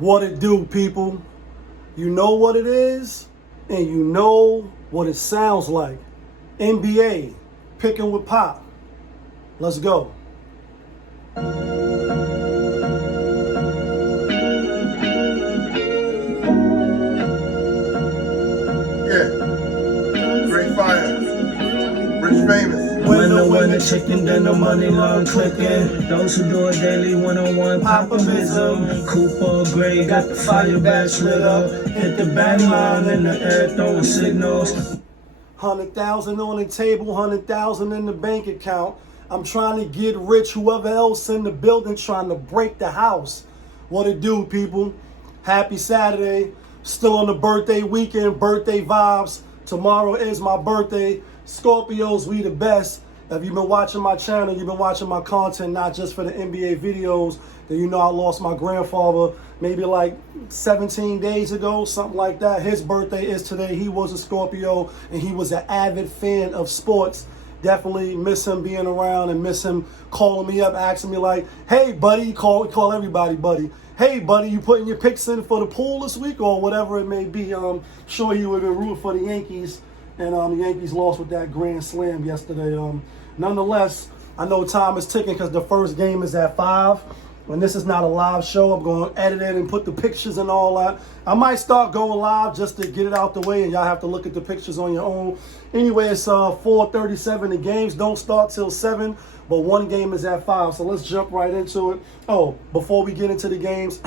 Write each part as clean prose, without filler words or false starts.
What it do, people? You know what it is, and you know what it sounds like. NBA, picking with Pop. Let's go. Yeah, great fire, rich famous. Winner, chicken dinner, money long clicking. Those who do it daily, one-on-one popism. Cooper Gray got the fire badge lit up. Hit the bang line in the air, throwing signals. 100,000 on the table, 100,000 in the bank account. I'm trying to get rich. Whoever else in the building trying to break the house. What it do, people? Happy Saturday. Still on the birthday weekend, birthday vibes. Tomorrow is my birthday. Scorpios, we the best. If you've been watching my channel, you've been watching my content, not just for the NBA videos, then you know I lost my grandfather maybe like 17 days ago, something like that. His birthday is today. He was a Scorpio, and he was an avid fan of sports. Definitely miss him being around and miss him calling me up, asking me like, hey, buddy, call everybody, buddy. Hey, buddy, you putting your picks in for the pool this week or whatever it may be. Sure he would have been rooting for the Yankees, and the Yankees lost with that grand slam yesterday. Nonetheless, I know time is ticking because the first game is at 5. And this is not a live show. I'm going to edit it and put the pictures and all that. I might start going live just to get it out the way, and y'all have to look at the pictures on your own. Anyway, it's 4:37. The games don't start till 7, but one game is at 5. So let's jump right into it. Oh, before we get into the games,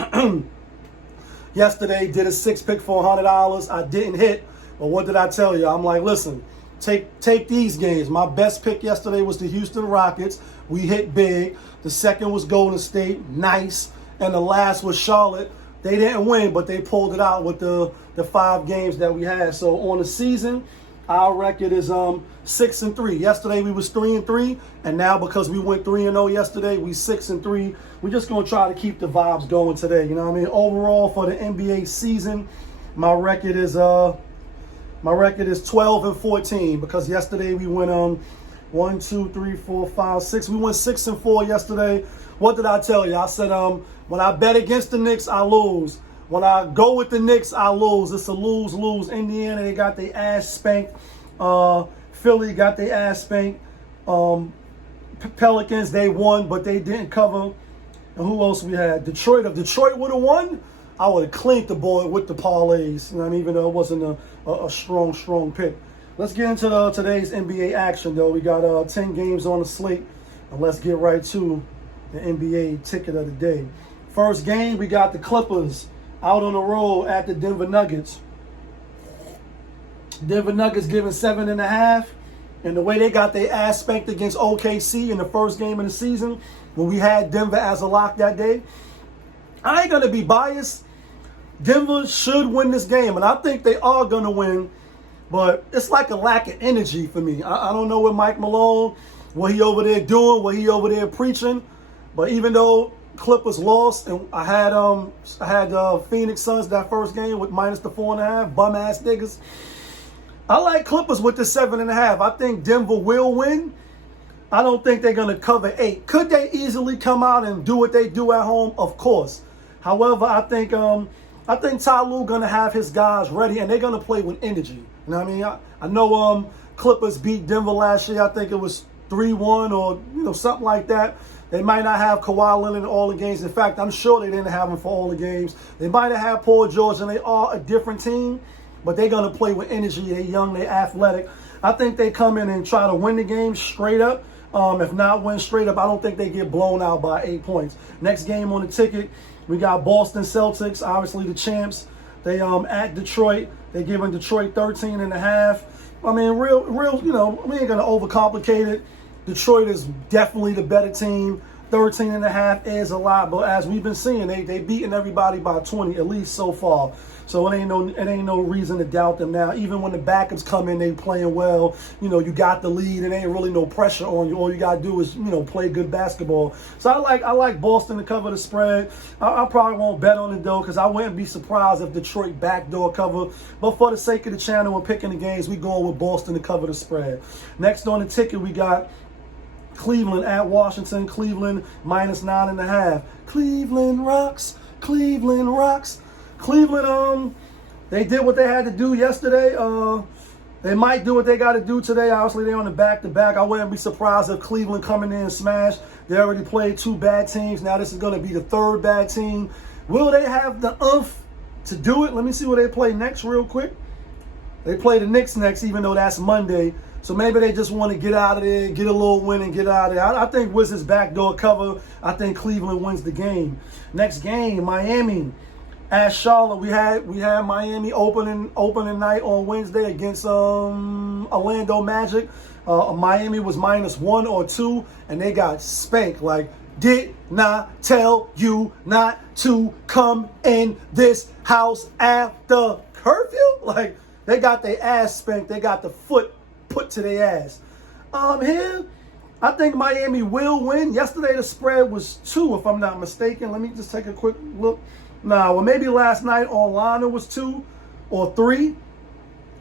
yesterday did a 6-pick for $100. I didn't hit, but what did I tell you? I'm like, listen, take these games. My best pick yesterday was the Houston Rockets. We hit big. The second was Golden State, nice. And the last was Charlotte. They didn't win, but they pulled it out with the 5 games that we had. So on the season, our record is 6-3. Yesterday we was 3-3, and now because we went 3-0 yesterday, we 6-3. We're just gonna try to keep the vibes going today. You know what I mean? Overall for the NBA season, my record is 12-14 because yesterday we went 1, 2, 3, 4, 5, 6. We went 6-4 yesterday. What did I tell you? I said when I bet against the Knicks, I lose. When I go with the Knicks, I lose. It's a lose-lose. Indiana, they got their ass spanked. Philly got their ass spanked. Pelicans, they won, but they didn't cover. And who else we had? Detroit. If Detroit would have won, I would have cleaned the board with the parlays. You know what I mean? Even though it wasn't a strong pick. Let's get into today's NBA action, though. We got 10 games on the slate, and let's get right to the NBA ticket of the day. First game, we got the Clippers out on the road at the Denver Nuggets. Denver Nuggets giving 7.5, and the way they got their ass spanked against OKC in the first game of the season, when we had Denver as a lock that day, I ain't gonna be biased. Denver should win this game, and I think they are gonna win. But it's like a lack of energy for me. I don't know what Mike Malone, what he over there doing, what he over there preaching. But even though Clippers lost, and I had Phoenix Suns that first game with minus the 4.5, bum ass niggas. I like Clippers with the 7.5. I think Denver will win. I don't think they're gonna cover 8. Could they easily come out and do what they do at home? Of course. However, I think Ty Lue gonna have his guys ready, and they're gonna play with energy. You know what I mean? I know Clippers beat Denver last year. I think it was 3-1 or something like that. They might not have Kawhi Leonard in all the games. In fact, I'm sure they didn't have him for all the games. They might have had Paul George, and they are a different team, but they're going to play with energy. They're young, they're athletic. I think they come in and try to win the game straight up. If not win straight up, I don't think they get blown out by 8 points. Next game on the ticket, we got Boston Celtics, obviously the champs. They at Detroit. They're giving Detroit 13.5. I mean, real, we ain't gonna overcomplicate it. Detroit is definitely the better team. 13.5 is a lot, but as we've been seeing, they beating everybody by 20 at least so far. So it ain't no reason to doubt them now. Even when the backups come in, they playing well. You got the lead, and ain't really no pressure on you. All you gotta do is play good basketball. So I like Boston to cover the spread. I probably won't bet on it though, because I wouldn't be surprised if Detroit backdoor cover. But for the sake of the channel and picking the games, we going with Boston to cover the spread. Next on the ticket, we got Cleveland at Washington. Cleveland minus 9.5. Cleveland rocks. Cleveland rocks. Cleveland, they did what they had to do yesterday. They might do what they got to do today. Obviously, they're on the back-to-back. I wouldn't be surprised if Cleveland coming in and smash. They already played 2 bad teams. Now this is going to be the 3rd bad team. Will they have the oomph to do it? Let me see what they play next real quick. They play the Knicks next, even though that's Monday. So maybe they just want to get out of there, get a little win, and get out of there. I think Wizards backdoor cover. I think Cleveland wins the game. Next game, Miami at Charlotte. We had Miami opening night on Wednesday against Orlando Magic. Miami was -1 or 2, and they got spanked. Like, did not tell you not to come in this house after curfew? Like, they got their ass spanked. They got the foot put to their ass. Here, I think Miami will win. Yesterday the spread was 2, if I'm not mistaken. Let me just take a quick look. Well, maybe last night online it was 2 or 3.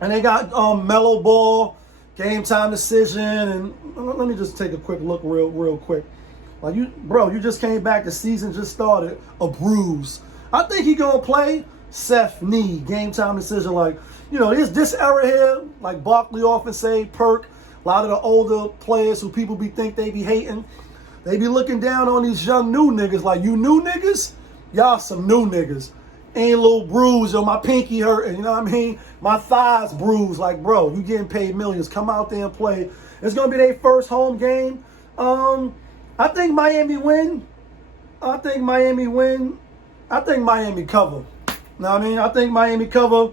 And they got Melo Ball, game time decision. And let me just take a quick look real quick. Like, you just came back. The season just started. A bruise. I think he gonna play. Seth knee, game time decision. Like, this era here, like Barkley often say, Perk, a lot of the older players who people think they be hating, they be looking down on these young new niggas. Like, you new niggas, y'all some new niggas. Ain't a little bruise or my pinky hurting, you know what I mean? My thighs bruised. Like, bro, you getting paid millions. Come out there and play. It's gonna be their first home game. I think Miami win. I think Miami cover. Know what I mean? I think Miami cover.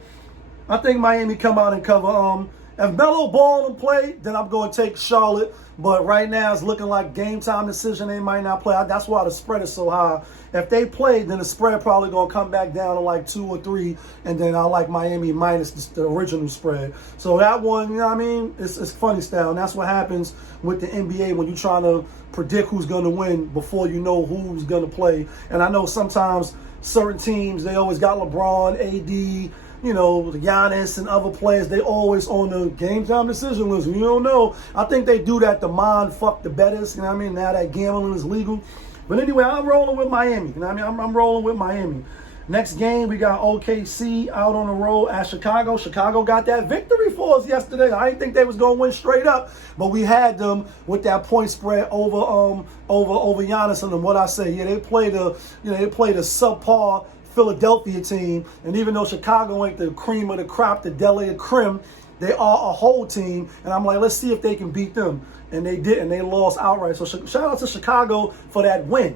I think Miami come out and cover. If Melo Ball and play, then I'm going to take Charlotte. But right now it's looking like game time decision. They might not play. That's why the spread is so high. If they play, then the spread probably going to come back down to like 2 or 3. And then I like Miami minus the original spread. So that one, you know what I mean? It's funny style. And that's what happens with the NBA when you're trying to predict who's going to win before you know who's going to play. And I know sometimes certain teams, they always got LeBron, AD, Giannis and other players. They always on the game time decision list. You don't know. I think they do that to mind fuck the bettors. You know what I mean? Now that gambling is legal. But anyway, I'm rolling with Miami. You know what I mean? I'm rolling with Miami. Next game, we got OKC out on the road at Chicago. Chicago got that victory for us yesterday. I didn't think they was going to win straight up, but we had them with that point spread over Giannis and them. What I say, yeah, they played a subpar Philadelphia team, and even though Chicago ain't the cream of the crop, the deli of creme, they are a whole team. And I'm like, let's see if they can beat them. And they didn't. They lost outright. So shout out to Chicago for that win.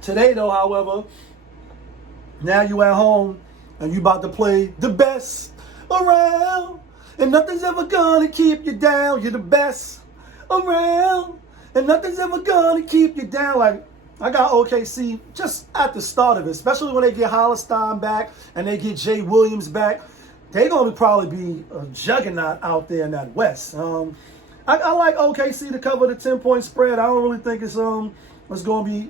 Today, though, however, now you at home and you about to play the best around. And nothing's ever gonna keep you down. You're the best around. And nothing's ever gonna keep you down. Like, I got OKC just at the start of it, especially when they get Hollistein back and they get Jay Williams back. They're going to probably be a juggernaut out there in that West. I like OKC to cover the 10-point spread. I don't really think it's going to be,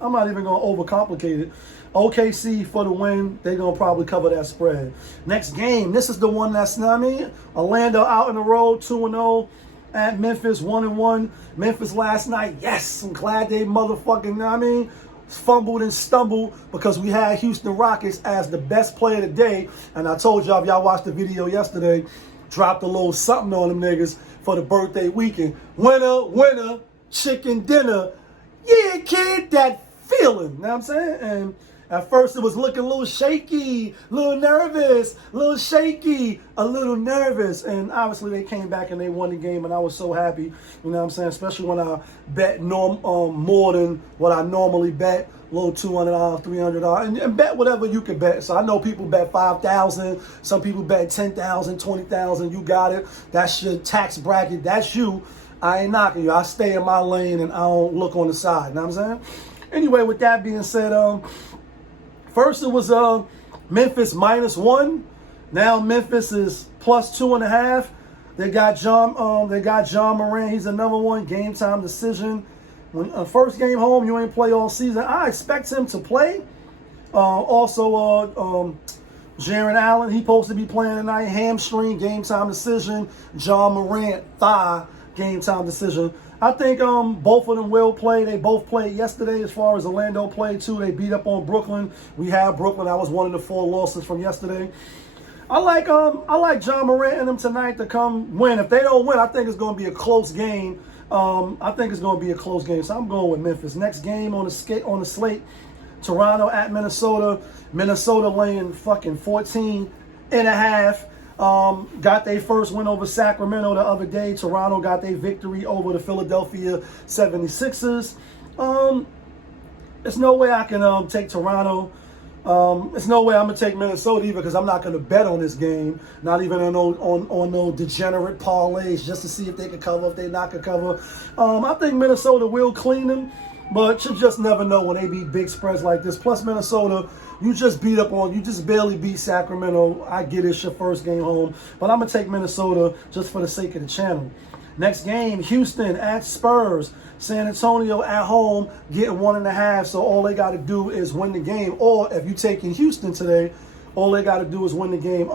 I'm not even going to overcomplicate it. OKC for the win. They're going to probably cover that spread. Next game, this is the one that's, Orlando out on the road, 2-0. At Memphis, 1-1. Memphis last night, yes, I'm glad they motherfucking, fumbled and stumbled because we had Houston Rockets as the best player of the day. And I told y'all, if y'all watched the video yesterday, dropped a little something on them niggas for the birthday weekend. Winner, winner, chicken dinner. Yeah, kid, that feeling. You know what I'm saying? And at first it was looking a little shaky, a little nervous, a little shaky, a little nervous. And obviously they came back and they won the game, and I was so happy. You know what I'm saying? Especially when I bet more than what I normally bet. A little $200, $300, and bet whatever you can bet. So I know people bet $5,000. Some people bet $10,000, $20,000. You got it. That's your tax bracket. That's you. I ain't knocking you. I stay in my lane and I don't look on the side. You know what I'm saying? Anyway, with that being said, first it was Memphis -1. Now Memphis is +2.5. They got John Moran. He's another one. Game time decision. When first game home, you ain't play all season. I expect him to play. Also, Jaron Allen, he's supposed to be playing tonight. Hamstring, game time decision. John Morant, thigh, game time decision. I think both of them will play. They both played yesterday. As far as Orlando played too, they beat up on Brooklyn. We have Brooklyn. That was one of the 4 losses from yesterday. I like Ja Morant and them tonight to come win. If they don't win, I think it's going to be a close game. I think it's going to be a close game. So I'm going with Memphis. Next game on the slate, Toronto at Minnesota. Minnesota laying fucking 14.5. Got their first win over Sacramento the other day. Toronto got their victory over the Philadelphia 76ers. There's no way I can take Toronto. There's no way I'm going to take Minnesota either because I'm not going to bet on this game. Not even on no degenerate parlays just to see if they can cover, if they not can cover. I think Minnesota will clean them, but you just never know when they beat big spreads like this. Plus Minnesota, you just barely beat Sacramento. I get it's your first game home, but I'm going to take Minnesota just for the sake of the channel. Next game, Houston at Spurs. San Antonio at home getting 1.5. So all they got to do is win the game. Or if you're taking Houston today, all they got to do is win the game.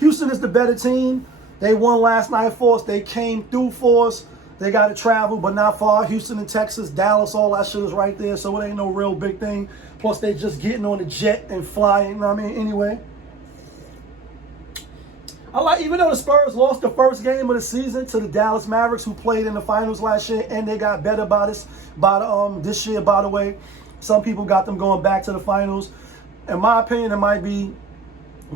Houston is the better team. They won last night for us. They came through for us. They got to travel, but not far. Houston and Texas, Dallas, all that shit is right there. So it ain't no real big thing. Plus, they just getting on the jet and flying. You know what I mean? Anyway. Even though the Spurs lost the first game of the season to the Dallas Mavericks, who played in the finals last year, and they got better this year, by the way. Some people got them going back to the finals. In my opinion, it might be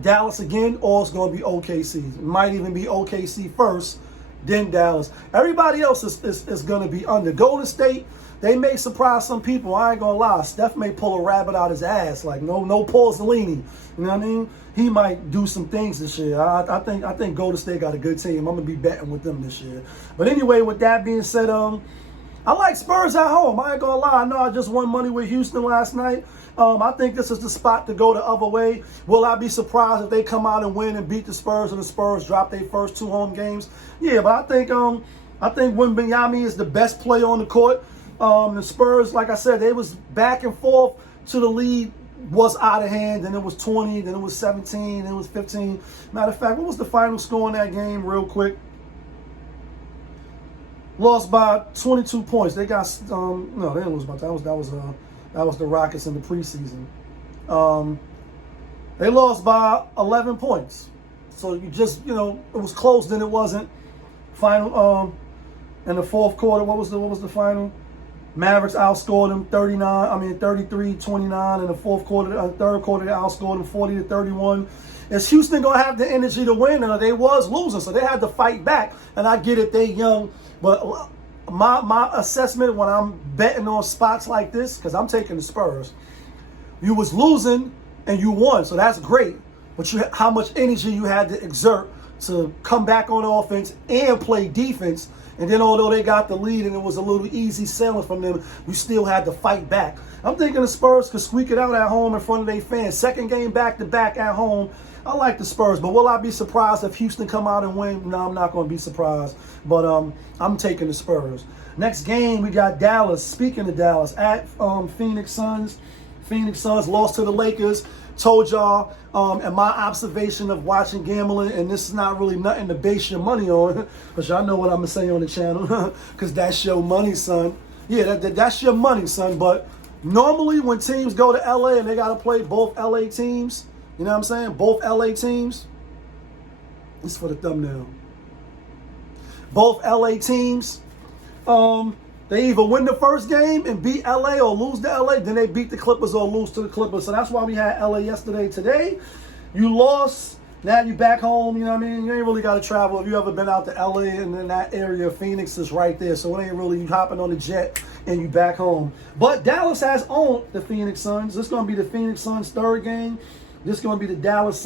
Dallas again, or it's going to be OKC. It might even be OKC first, then Dallas. Everybody else is going to be under. Golden State, they may surprise some people. I ain't going to lie. Steph may pull a rabbit out his ass. Like, no Paul Zellini. You know what I mean? He might do some things this year. I think Golden State got a good team. I'm going to be betting with them this year. But anyway, with that being said, I like Spurs at home. I ain't going to lie. I know I just won money with Houston last night. I think this is the spot to go the other way. Will I be surprised if they come out and win and beat the Spurs and the Spurs drop their first 2 home games? Yeah, but I think Wembanyama is the best player on the court. The Spurs, like I said, they was back and forth to the lead. Was out of hand, then it was 20, then it was 17, then it was 15. Matter of fact, what was the final score in that game real quick? Lost by 22 points. They got no, they didn't lose by that was the Rockets in the preseason. They lost by 11 points. So it was close, then it wasn't. Final in the fourth quarter, what was the final? Mavericks outscored them 33-29 in the third quarter. They outscored them 40-31. Is Houston gonna have the energy to win? And they was losing, so they had to fight back. And I get it, they young, but my assessment when I'm betting on spots like this, because I'm taking the Spurs, you was losing and you won, so that's great. But how much energy you had to exert to come back on offense and play defense. And then although they got the lead and it was a little easy sailing from them, you still had to fight back. I'm thinking the Spurs could squeak it out at home in front of their fans. Second game back-to-back at home. I like the Spurs, but will I be surprised if Houston come out and win? No, I'm not going to be surprised. But I'm taking the Spurs. Next game, we got Dallas. Speaking of Dallas, at Phoenix Suns. Phoenix Suns lost to the Lakers. Told y'all, and my observation of watching gambling, and this is not really nothing to base your money on, but y'all know what I'm going to say on the channel, because that's your money, son. Yeah, that's your money, son. But normally when teams go to LA and they got to play both LA teams, you know what I'm saying? Both LA teams. It's for the thumbnail. Both LA teams, they either win the first game and beat LA or lose to LA, then they beat the Clippers or lose to the Clippers. So that's why we had LA yesterday. Today, you lost. Now you back home. You know what I mean? You ain't really got to travel. If you ever been out to LA and in that area, Phoenix is right there. So it ain't really you hopping on the jet and you back home. But Dallas has owned the Phoenix Suns. This is going to be the Phoenix Suns' third game. This is going to be the Dallas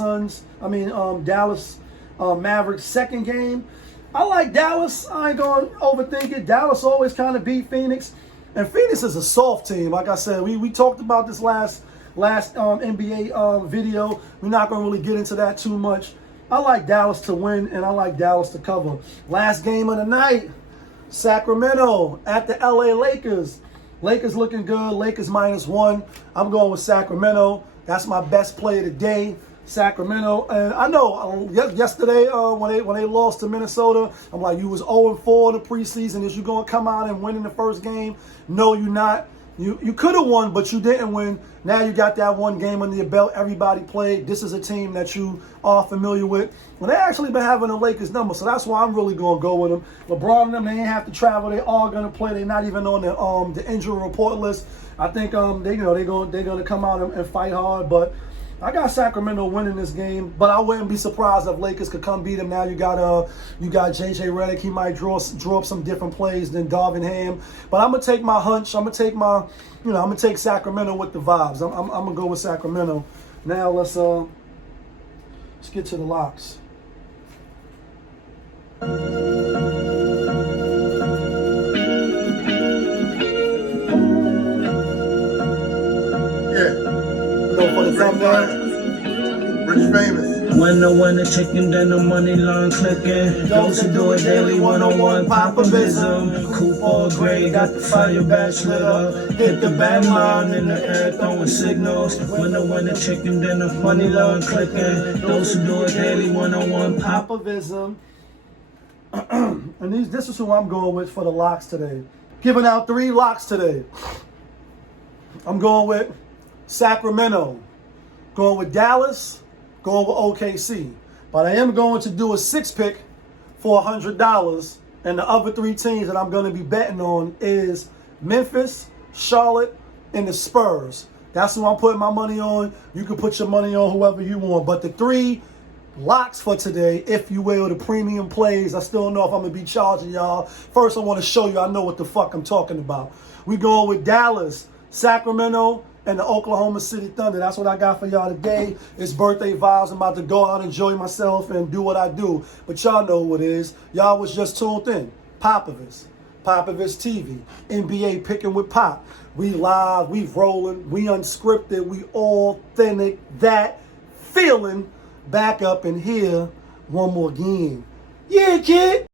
Mavericks' second game. I like Dallas. I ain't going to overthink it. Dallas always kind of beat Phoenix. And Phoenix is a soft team. Like I said, we talked about this last NBA video. We're not going to really get into that too much. I like Dallas to win, and I like Dallas to cover. Last game of the night, Sacramento at the LA Lakers. Lakers looking good. Lakers -1. I'm going with Sacramento. That's my best play of the day. Sacramento, and I know yesterday when they lost to Minnesota, I'm like, you was 0-4 in the preseason. Is you gonna come out and win in the first game? No, you're not. You could have won, but you didn't win. Now you got that one game under your belt. Everybody played. This is a team that you are familiar with. Well, they actually been having the Lakers number, so that's why I'm really gonna go with them. LeBron and them, they ain't have to travel. They all gonna play. They're not even on the injury report list. I think they're gonna come out and fight hard, but I got Sacramento winning this game, but I wouldn't be surprised if Lakers could come beat them. Now you got JaY Redick. He might draw up some different plays than Darvin Ham. But I'm gonna take my hunch. I'm gonna take Sacramento with the vibes. I'm gonna go with Sacramento. Now let's get to the locks. For the thumbnail. Rich famous. When the winner chicken, then the money line clicking. Those who do it daily, one-on-one popovism. Coupe all gray, got the fire badge lit up. Hit the band line in the air, throwing signals. When the winner chicken, then the money line clicking. Those who do it daily, one-on-one popovism. And this is who I'm going with for the locks today. Giving out 3 locks today. I'm going with Sacramento, going with Dallas, going with OKC. But I am going to do a 6-pick for $100. And the other 3 teams that I'm going to be betting on is Memphis, Charlotte, and the Spurs. That's who I'm putting my money on. You can put your money on whoever you want. But the 3 locks for today, if you will, the premium plays, I still don't know if I'm going to be charging y'all. First, I want to show you I know what the fuck I'm talking about. We going with Dallas, Sacramento, and the Oklahoma City Thunder. That's what I got for y'all today. It's birthday vibes. I'm about to go out, enjoy myself, and do what I do. But y'all know who it is. Y'all was just tuned in. Popovich TV, NBA Picking with Pop. We live, we rolling, we unscripted, we authentic. That feeling back up in here one more game. Yeah, kid.